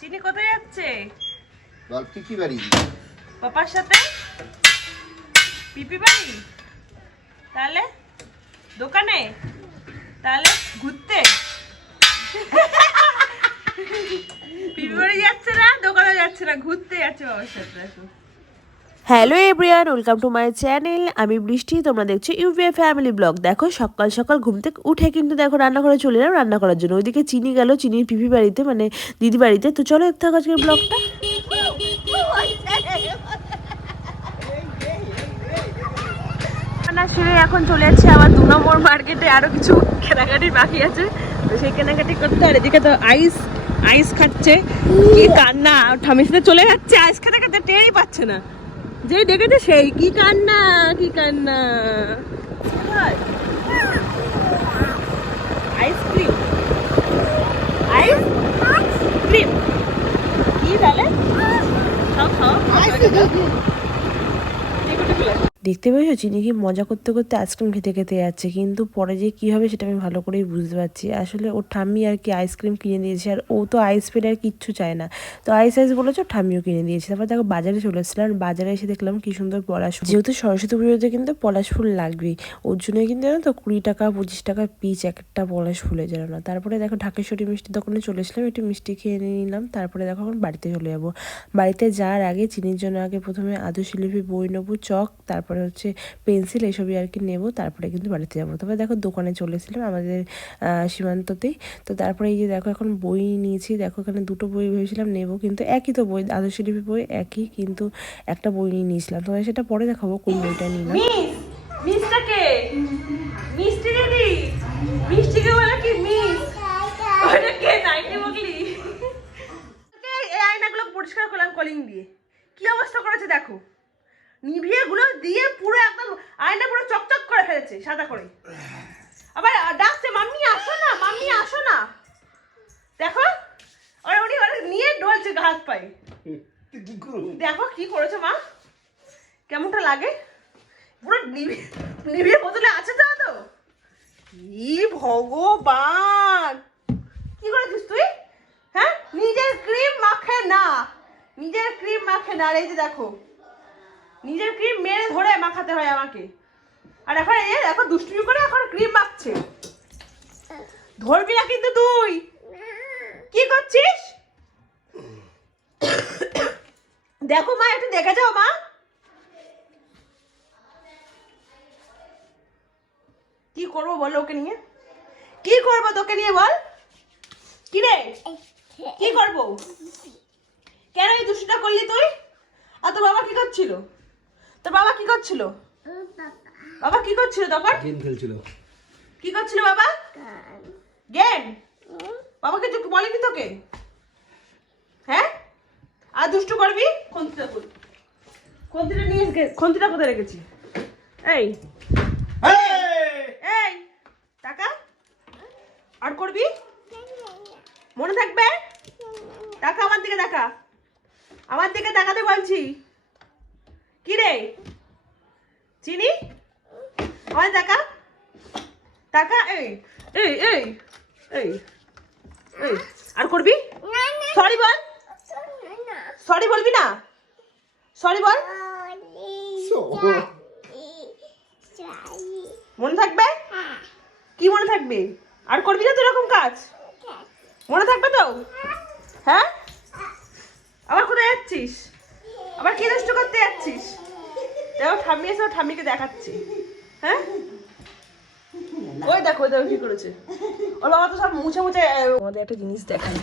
চিনি কোথায় যাচ্ছে? বল পিপি বাড়ি পাপার সাথে? পিপি বাড়ি? তাহলে? দোকানে? তাহলে ঘুরতে? পিপি বাড়ি যাচ্ছে না দোকানে যাচ্ছে না ঘুরতে যাচ্ছে বাবার সাথে এখন hello everyone welcome to my channel. আমি বৃষ্টি তোমরা দেখছ ইউভিএ ফ্যামিলি ব্লগ। দেখো সকাল সকাল ঘুম থেকে উঠে কিন্তু দেখো রান্না করে চলে এলাম রান্না করার জন্য। ওইদিকে চিনি গেল চিনির পিপি বাড়িতে মানে দিদি বাড়িতে। তো চলো দেখতে থাকো আজকের ব্লগটা। না সেরে এখন চলে যাচ্ছে আবার দু নম্বর মার্কেটে আরও কিছু কেনাকাটি বাকি আছে। তো সেই কেনাকাটি করতে আর এদিকে তো আইস আইস খাচ্ছে। কি কান্না। ঠামির সাথে চলে যাচ্ছে আইস খেতে খেতে টেরই পাচ্ছে না। যেই দেখেছে সেই। কি কান্না কি কান্না। আইসক্রিম আইস ক্রিম কি তাহলে? খাও খাও দেখতে পেয়েছ? চিনি কি মজা করতে করতে আইসক্রিম খেতে খেতে যাচ্ছে। কিন্তু পরে যে কী হবে সেটা আমি ভালো করেই বুঝতে পারছি। আসলে ওর ঠাম্মি আর কি আইসক্রিম কিনে দিয়েছে আর ও তো আইস পেলে আর কিচ্ছু চায় না। তো আইস আইস বলেছে ঠাম্মিও কিনে দিয়েছে। তারপর দেখো বাজারে চলে এসেছিলাম আর বাজারে এসে দেখলাম কি সুন্দর পলাশ। যেহেতু সরস্বতী পুজোতে কিন্তু পলাশ ফুল লাগবেই। ওর জন্য কিন্তু জানো তো কুড়ি টাকা, পঁচিশ টাকা পিস একটা পলাশ ফুলে যেন না তারপরে দেখো ঢাকেশ্বরী মিষ্টির দোকানে চলে এসলাম একটু মিষ্টি খেয়ে নিয়ে নিলাম। তারপরে দেখো এখন বাড়িতে চলে যাব। বাড়িতে যাওয়ার আগে চিনির জন্য আগে প্রথমে আদু শিলিপি বই নেব, চক, তারপরে হচ্ছে পেন্সিল এইসবই আর কি নেব, তারপরে কিন্তু বাড়িতে যাব। তবে দেখো দোকানে চলে এসেছিলাম আমাদের সীমান্ততেই। তো তারপরে এই যে দেখো এখন বই নিয়েছি, দেখো এখানে দুটো বই ভেবেছিলাম নেব, কিন্তু একই তো বই আদু শিলিপি বই একই, কিন্তু একটা বই নিয়ে নিয়েছিলাম। তোমাদের সেটা পরে দেখাবো কোন বইটা নিলাম মিস পরিষ্কার করলাম কলিং দিয়ে। কি অবস্থা করেছে দেখো। নিভিয়ে গুলো দিয়ে পুরো একদম আয়না পুরো চকচক করে ফেলেছে, সাদা করে আবার ডাকছে, মাম্মি, আসো না, মাম্মি, আসো না। দেখো, আর উনি ওরা নিয়ে ডলছে হাত পায়ে। দেখো কি করেছে, মা? কেমনটা লাগে? পুরো নিভি নিভির বোতলে আছে তো তো ই ভগবান! কি করেছিস তুই? হ্যাঁ? নিজের ক্রিম মাখে না। নিজের ক্রিম মাখে না। আর এই যে দেখো নিজের ক্রিম মেরে ধরে মাখাতে হয় আমাকে। আর এখন এই দেখো দুষ্টুমি করে এখন ক্রিম মাখছে। ধরবি না কিন্তু তুই। কি করছিস? দেখো মা, একটু দেখে যাও মা। কি করব বল ওকে নিয়ে? কি করব তোকে নিয়ে বল? কি রে? কি করব? কেন এই দুষ্টুটা করলি তুই? আর তোর বাবা কি করছিল? তোর বাবা কি করছিল? বাবা কি করছিল তখন? গেম খেলছিল। কি করছিল বাবা? গেম? বাবা কিছু বলেনি তোকে? হ্যাঁ? আর দুষ্টু করবি? খন্তিটা খন্তিটা নিয়ে গে- খন্তিটা কোথায় রেখেছি? এই। এই টাকা? আর করবি? মনে থাকবে? টাকা আমার দিকে দেখা। আমার দিকে তাকাতে বলছি। কি রে চিনি? আমার টাকা টাকা এই এই এই এই এই। আর করবি? সরি বল। সরি বলবি না? সরি বল। মনে থাকবে? কি মনে থাকবে? আর করবি না তো এরকম কাজ মনে থাকবে তো? হ্যাঁ? আবার কোথায় যাচ্ছিস? আবার কি নষ্ট করতে যাচ্ছিস। দেখো ঠাম্মি এসে, ঠাম্মিকে দেখাচ্ছি। হ্যাঁ? ওই দেখো ওই দেখো কি করেছে। ওর বাবা তো সব মুছে মুছে আমাদের একটা জিনিস দেখাই।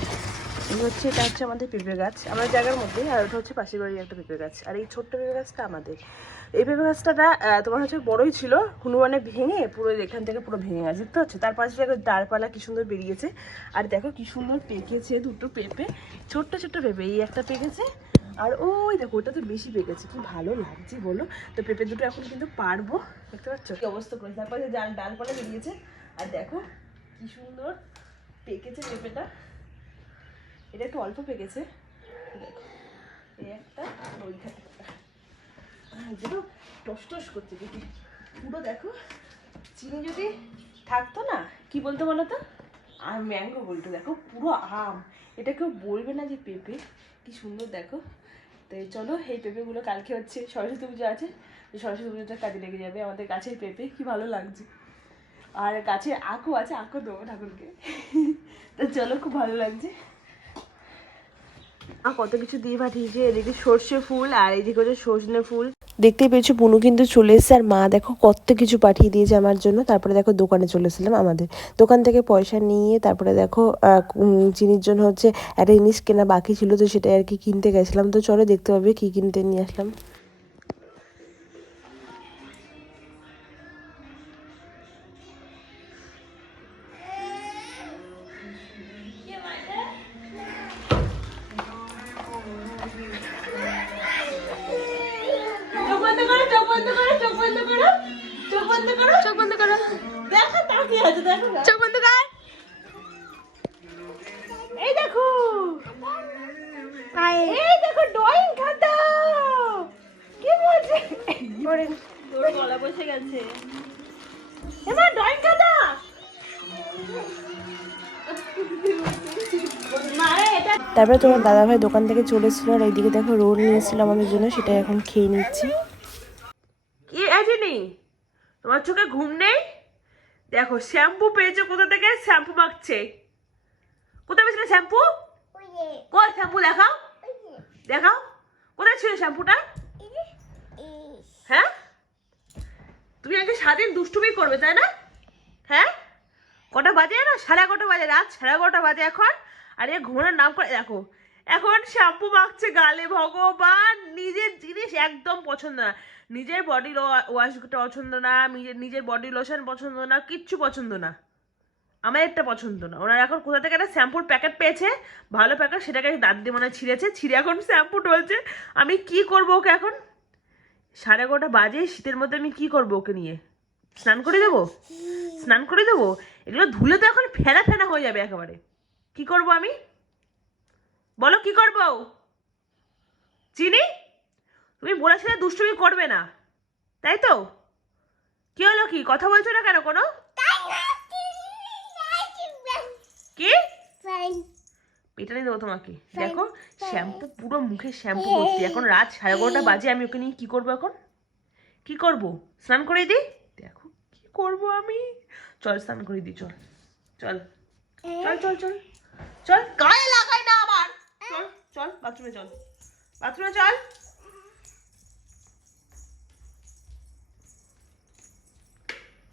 এই হচ্ছে, এটা হচ্ছে আমাদের পেঁপে গাছ। আমাদের জায়গার মধ্যেই, আর ওটা হচ্ছে পাশের বাড়ির একটা পেঁপে গাছ। আর এই ছোট্ট পেঁপে গাছটা আমাদের। এই পেঁপে গাছটা তোমার হচ্ছে বড়ই ছিল, হনুমানে ভেঙে পুরো এখান থেকে পুরো ভেঙে গেছে দেখতে হচ্ছে তার পাশে একটা ডালপালা কি সুন্দর বেরিয়েছে। আর দেখো কি সুন্দর পেকেছে দুটো পেঁপে, ছোট্ট ছোট্ট পেঁপে। এই একটা পেকেছে আর ওই দেখো, ওটা তো বেশি পেকেছে কি ভালো লাগছে বলো? তো পেঁপে দুটো এখন কিন্তু পারব, দেখতে পাচ্ছ? কি অবস্থা করেছে তারপরে যে ডাল ডালপালা বেরিয়েছে। আর দেখো, কি সুন্দর পেকেছে পেঁপেটা। এটা একটু অল্প পেকেছে। দেখো, এই একটা ওইখানে টস টস করছে দেখি পুরো দেখো, চিনি যদি থাকতো না, কি বলতো বলো তো? আর ম্যাঙ্গো বলতো, দেখো, পুরো আম। এটা কেউ বলবে না যে পেঁপে। কি সুন্দর, দেখো। তো চলো, এই পেঁপেগুলো কালকে হচ্ছে সরস্বতী পুজো আছে সরস্বতী পুজোটা কাজে লেগে যাবে আমাদের গাছের পেঁপে, কি ভালো লাগছে। আর গাছের আঁকো আছে, আঁকো দেবো ঠাকুরকে। তো চলো, খুব ভালো লাগছে। আর কত কিছু দিয়ে পাঠিয়েছে, এদিকে সর্ষে ফুল আর এদিকে হচ্ছে সজনে ফুল। দেখতেই পেয়েছ, পুনু কিন্তু চলে এসেছে আর মা দেখো কত কিছু পাঠিয়ে দিয়েছে আমার জন্য। তারপরে দেখো দোকানে চলে এসেছিলাম আমাদের। দোকান থেকে পয়সা নিয়ে তারপরে দেখো চিনির জন্য হচ্ছে একটা জিনিস কেনা বাকি ছিল, তো সেটাই আর কি কিনতে গেছিলাম। তো চলো দেখতে পাবে কি কিনতে নিয়ে আসলাম। চোখ বন্ধ কর। এই দেখো। এই দেখো ড্রয়িং খাতা। কি বলছে? তোর গলা বসে গেছে। এবার ড্রয়িং খাতা। তারপরে তোমার দাদাভাই দোকান থেকে চলে এসেছিল আর এইদিকে দেখো রোল নিয়ে এসেছিল আমাদের জন্য সেটা এখন খেয়ে নিচ্ছি কি আছে তোমার চোখে ঘুম নেই দেখো শ্যাম্পু পেয়েছ কোথা থেকে? শ্যাম্পু মাখছে। কোথায় পেয়েছিলে শ্যাম্পু? কোথায় শ্যাম্পু? দেখাও। দেখাও। কোথায় ছিল শ্যাম্পুটা? হ্যাঁ? তুমি আগে সারাদিন দুষ্টুমি করবে তাই না? হ্যাঁ? কটা বাজে না সাড়ে এগারোটা বাজে রাত সাড়ে এগারোটা বাজে এখন। আর এ ঘুমানোর নাম করে দেখো এখন শ্যাম্পু মাখছে গালে ভগবান! নিজের জিনিস একদম পছন্দ না। নিজের বডি ওয়াশটা পছন্দ না, নিজের বডি লোশন পছন্দ না, কিচ্ছু পছন্দ না। আমার একটা পছন্দ না। ওনার এখন কোথা থেকে একটা শ্যাম্পুর প্যাকেট পেয়েছে, ভালো প্যাকেট সেটাকে দাঁত দিয়ে মনে ছিঁড়েছে, ছিঁড়ে এখন শ্যাম্পু টলছে আমি কি করব ওকে এখন? সাড়ে এগারোটা বাজে, শীতের মধ্যে আমি কি করব ওকে নিয়ে? স্নান করে দেবো? স্নান করে দেবো? এগুলো ধুলে তো এখন ফেনা ফেনা হয়ে যাবে একেবারে। কি করব আমি? বলো কি করব? তুমি বলেছিলে দুষ্টুমি করবে না। তাই তো? কি হলো কি? কথা বলছো না কেন কোনো? কি? পেটানি দেবো তোমাকে। দেখো, শ্যাম্পু, পুরো মুখে শ্যাম্পু ভর্তি। এখন রাত সাড়ে এগারোটা বাজে, আমি ওকে নিয়ে কি করব এখন? কি করব? স্নান করে দিই দেখো, কি করব আমি? চল, স্নান করে দিই চল। চল। চল চল চল। চল। গায়ে লাগাই না আমার চল চল, বাথরুমে চল। বাথরুমে চল।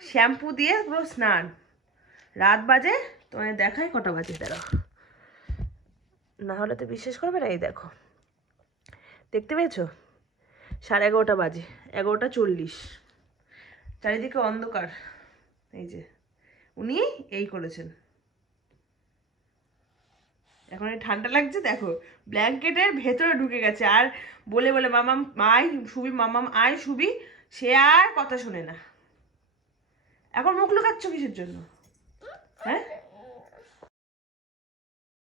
শ্যাম্পু দিয়ে পুরো স্নান। রাত বাজে, তোমায় দেখায় কটা বাজে দেখো না হলে তো বিশ্বাস করবে না, এই দেখো। দেখতে পেয়েছ? সাড়ে এগারোটা বাজে, এগারোটা চল্লিশ। চারিদিকে অন্ধকার। এই যে, উনি এই করেছেন। এখন ঠান্ডা লাগছে, দেখো, ব্ল্যাঙ্কেটের ভেতরে ঢুকে গেছে। আর বলে বলে, মামাম আয় সুবি, মামাম আয় সুবি, সে আর কথা শোনে না। এখন মুখ লুকাচ্ছ কিসের জন্য? হ্যাঁ?